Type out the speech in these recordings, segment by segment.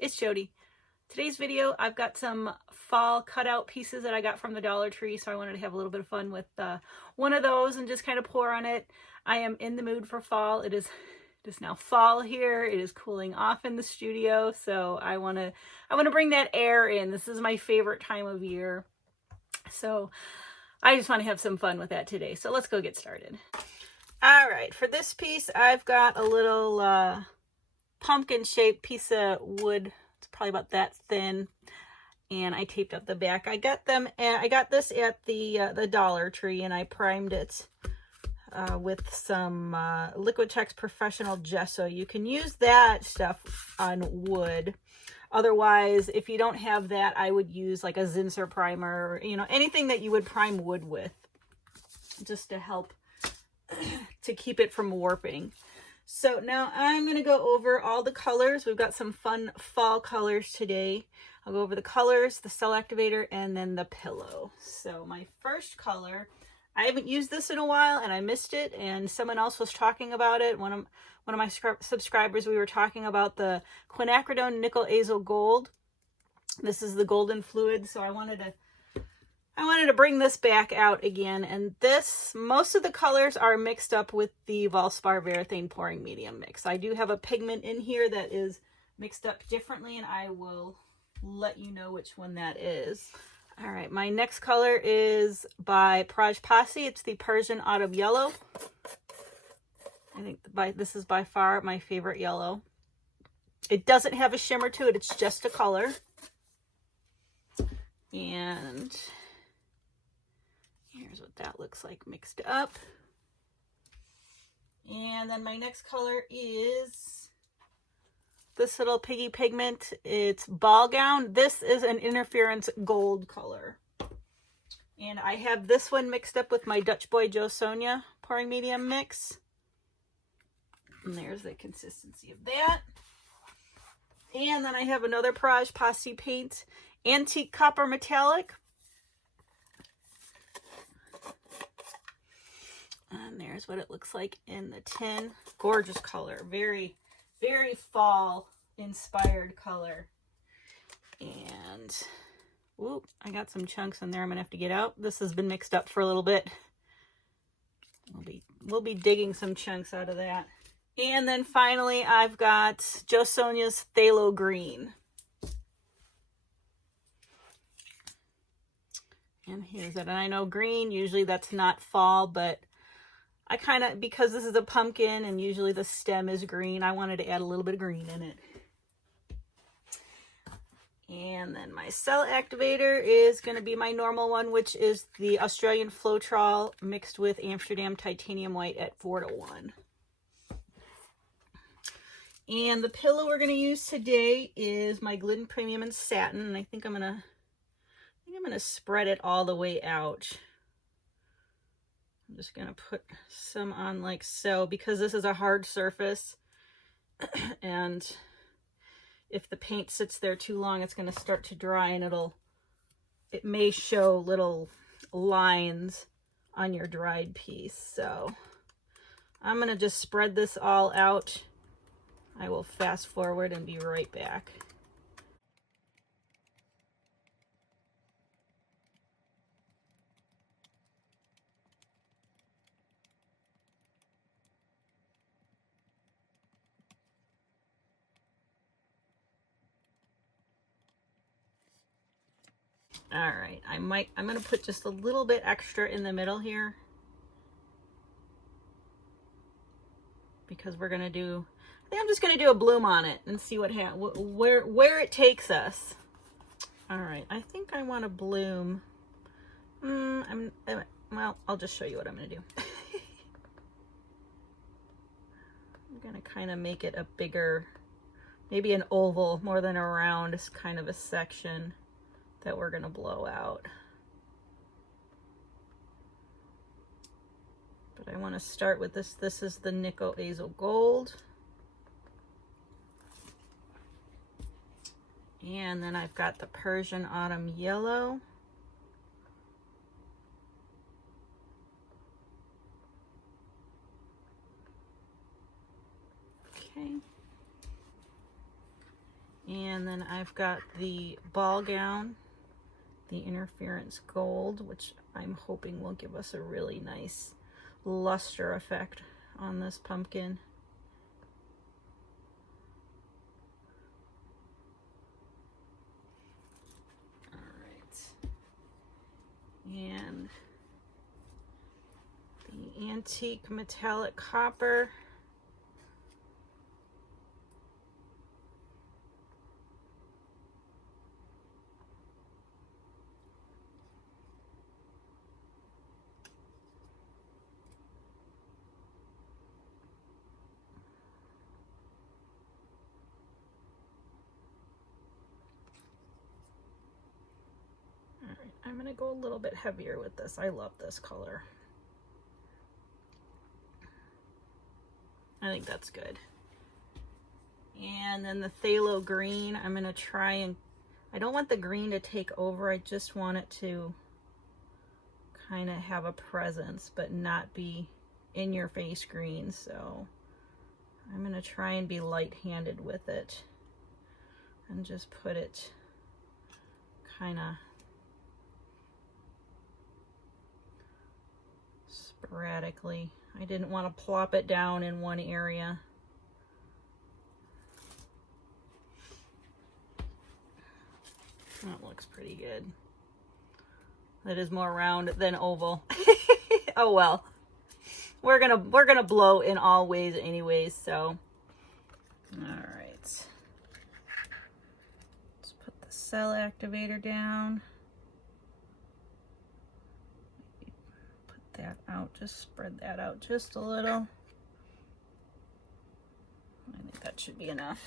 it's Jody. Today's video, I've got some fall cutout pieces that I got from the Dollar Tree, so I wanted to have a little bit of fun with one of those and just kind of pour on it. I am in the mood for fall. It is now fall here. It is cooling off in the studio, so I want to bring that air in. This is my favorite time of year, so I just want to have some fun with that today. So let's go get started. All right, for this piece, I've got a little pumpkin-shaped piece of wood. It's probably about that thin, and I taped up the back. I got this at the Dollar Tree, and I primed it with some Liquitex Professional Gesso. You can use that stuff on wood. Otherwise, if you don't have that, I would use like a Zinsser primer, or, you know, anything that you would prime wood with, just to help to keep it from warping. So now I'm going to go over all the colors. We've got some fun fall colors today. I'll go over the colors, the cell activator, and then the pillow. So my first color, I haven't used this in a while and I missed it, and someone else was talking about it. One of my subscribers, we were talking about the quinacridone nickel azo gold. This is the golden fluid, so I wanted to bring this back out again. And this, most of the colors are mixed up with the Valspar Varathane pouring medium mix. I do have a pigment in here that is mixed up differently, and I will let you know which one that is. All right, my next color is by Praj Posse. It's the Persian Autumn Yellow. I think this is by far my favorite yellow. It doesn't have a shimmer to it, it's just a color. And here's what that looks like mixed up. And then my next color is this little piggy pigment. It's Ball Gown. This is an interference gold color. And I have this one mixed up with my Dutch Boy Joe Sonja pouring medium mix. And there's the consistency of that. And then I have another Praj Posse paint, Antique Copper Metallic. And there's what it looks like in the tin. Gorgeous color. Very, very fall inspired color. And whoop, I got some chunks in there I'm gonna have to get out. This has been mixed up for a little bit. We'll be digging some chunks out of that. And then finally I've got Joe Sonja's Phthalo Green. And here's it. And I know green, usually that's not fall, but I kind of, because this is a pumpkin and usually the stem is green, I wanted to add a little bit of green in it. And then my cell activator is going to be my normal one, which is the Australian Floetrol mixed with Amsterdam Titanium White at 4:1. And the pillow we're going to use today is my Glidden Premium in Satin, and I think I'm going to spread it all the way out. I'm just going to put some on like so, because this is a hard surface, and if the paint sits there too long, it's going to start to dry, and it may show little lines on your dried piece. So I'm going to just spread this all out. I will fast forward and be right back. All right, I'm going to put just a little bit extra in the middle here, because we're going to do, I think I'm just going to do a bloom on it and see where it takes us. All right, I think I want to bloom. Well, I'll just show you what I'm going to do. I'm going to kind of make it a bigger, maybe an oval more than a round, kind of a section that we're going to blow out. But I want to start with this. This is the Nickel Azo Gold. And then I've got the Persian Autumn Yellow. Okay. And then I've got the ball gown, the interference gold, which I'm hoping will give us a really nice luster effect on this pumpkin. And the antique metallic copper. I'm going to go a little bit heavier with this. I love this color. I think that's good. And then the phthalo green, I'm going to try and, I don't want the green to take over. I just want it to kind of have a presence, but not be in your face green. So I'm going to try and be light-handed with it and just put it kind of sporadically. I didn't want to plop it down in one area. That looks pretty good. That is more round than oval. Oh well. We're gonna blow in all ways anyways, so. Alright. Let's put the cell activator down. That out, just spread that out just a little. I think that should be enough.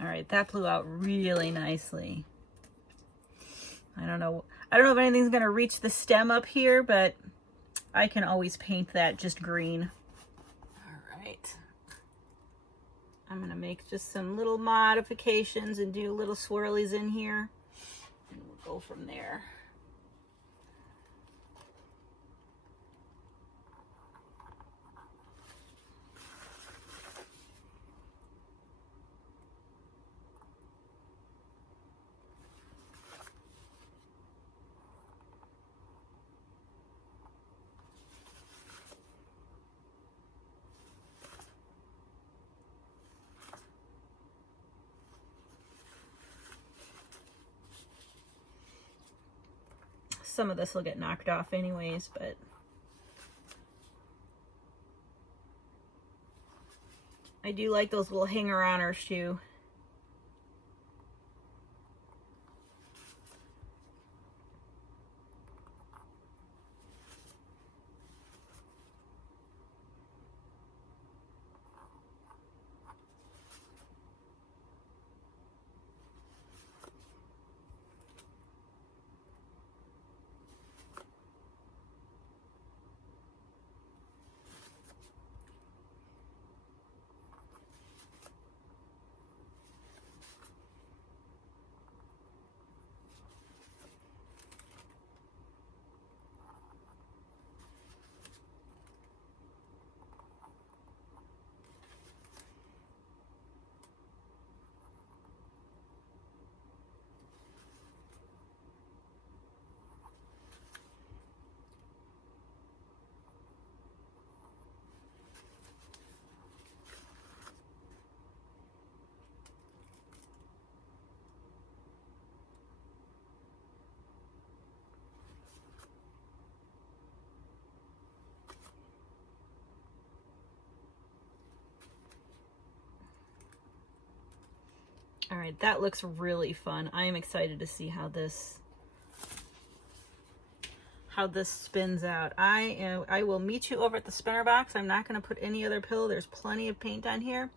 All right, that blew out really nicely. I don't know if anything's gonna reach the stem up here, but I can always paint that just green. All right. I'm gonna make just some little modifications and do little swirlies in here, and we'll go from there. Some of this will get knocked off anyways, but I do like those little hanger-oners too. All right, that looks really fun. I am excited to see how this spins out. I will meet you over at the spinner box. I'm not going to put any other pillow. There's plenty of paint on here.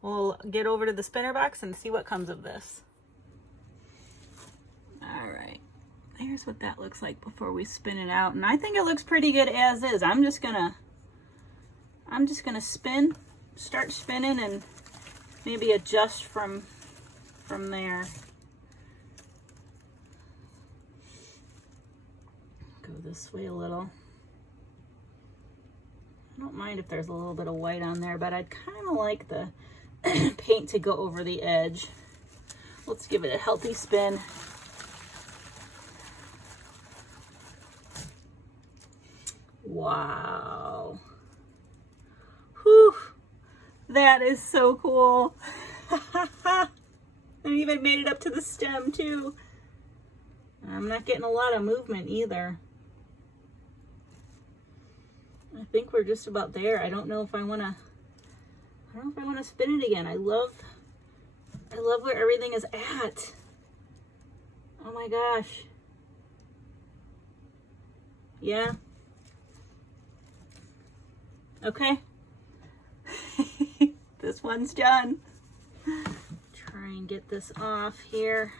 We'll get over to the spinner box and see what comes of this. All right, here's what that looks like before we spin it out, and I think it looks pretty good as is. I'm just gonna start spinning, and maybe adjust from there. Go this way a little. I don't mind if there's a little bit of white on there, but I'd kind of like the paint to go over the edge. Let's give it a healthy spin. Wow. Whew. That is so cool. I even made it up to the stem too. I'm not getting a lot of movement either. I think we're just about there. I don't know if I want to spin it again. I love where everything is at. Oh my gosh. Yeah. Okay. This one's done. Try and get this off here.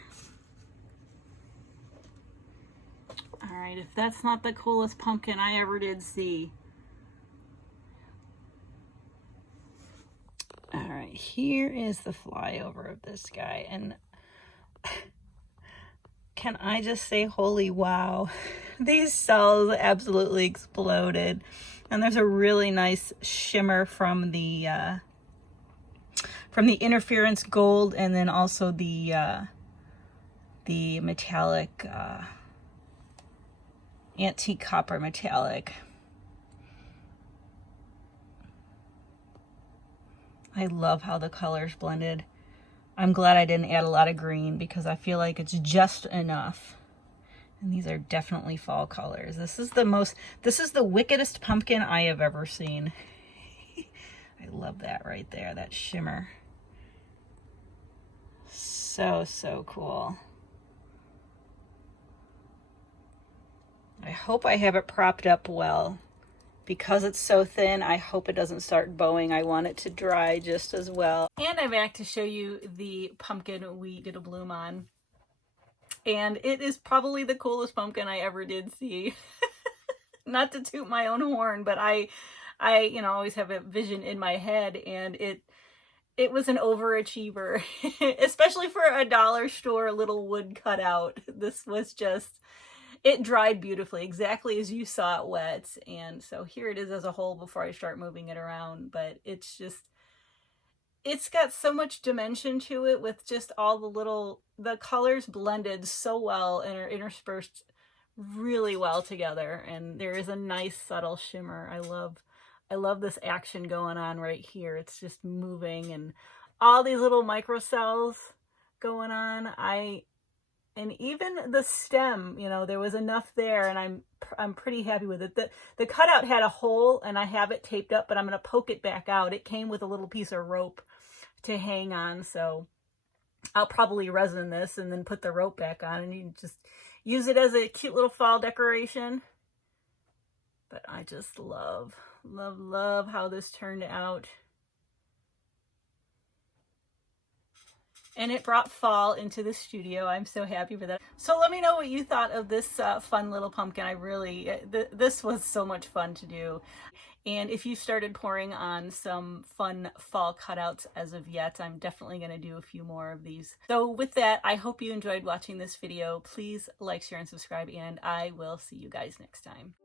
All right, if that's not the coolest pumpkin I ever did see. All right, here is the flyover of this guy, and can I just say, holy wow, these cells absolutely exploded. And there's a really nice shimmer from the interference gold, and then also the metallic antique copper metallic. I love how the colors blended. I'm glad I didn't add a lot of green because I feel like it's just enough. And these are definitely fall colors. This is the wickedest pumpkin I have ever seen. I love that right there, that shimmer. So, so cool. I hope I have it propped up well. Because it's so thin, I hope it doesn't start bowing. I want it to dry just as well. And I'm back to show you the pumpkin we did a bloom on. And it is probably the coolest pumpkin I ever did see. Not to toot my own horn, but I always have a vision in my head, and it was an overachiever, especially for a dollar store little wood cutout. This was just, it dried beautifully, exactly as you saw it wet. And so here it is as a whole before I start moving it around, but it's just, it's got so much dimension to it with just all the colors blended so well and are interspersed really well together. And there is a nice subtle shimmer. I love this action going on right here. It's just moving and all these little microcells going on. And even the stem, there was enough there, and I'm pretty happy with it. The cutout had a hole, and I have it taped up, but I'm going to poke it back out. It came with a little piece of rope to hang on, so I'll probably resin this and then put the rope back on, and you can just use it as a cute little fall decoration. But I just love how this turned out. And it brought fall into the studio. I'm so happy for that. So let me know what you thought of this fun little pumpkin. This was so much fun to do. And if you started pouring on some fun fall cutouts as of yet, I'm definitely going to do a few more of these. So with that, I hope you enjoyed watching this video. Please like, share, and subscribe, and I will see you guys next time.